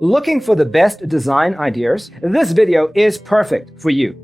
Looking for the best design ideas? This video is perfect for you.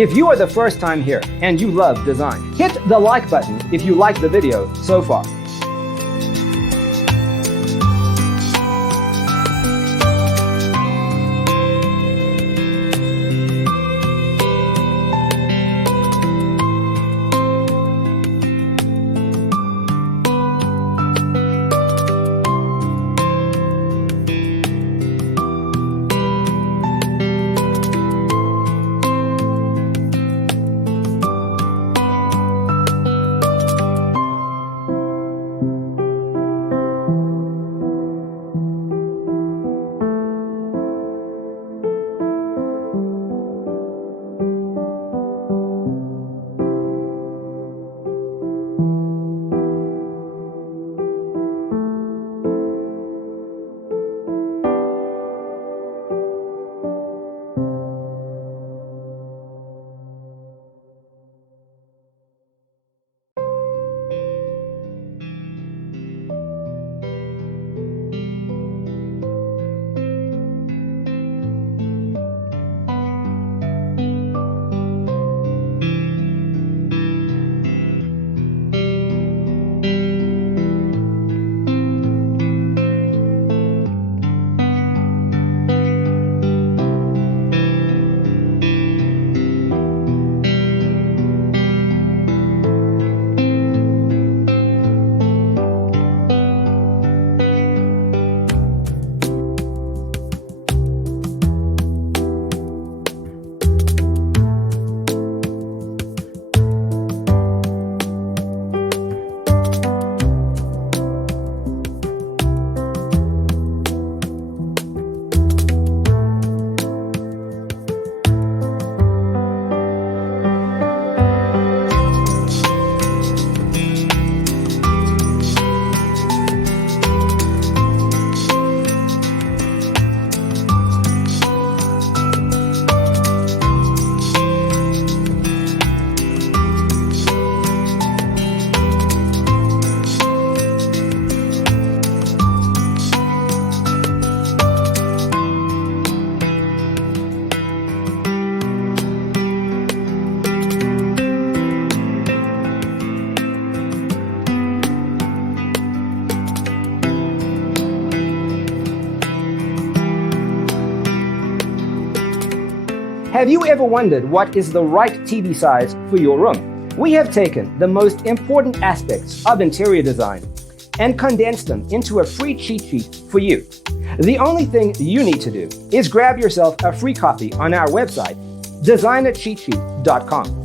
If you are the first time here and you love design, hit the like button if you like the video so far. Have you ever wondered what is the right TV size for your room? We have taken the most important aspects of interior design and condensed them into a free cheat sheet for you. The only thing you need to do is grab yourself a free copy on our website, designercheatsheet.com.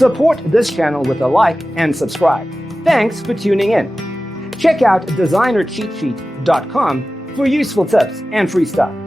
Support this channel with a like and subscribe. Thanks for tuning in. Check out designercheatsheet.com for useful tips and free stuff.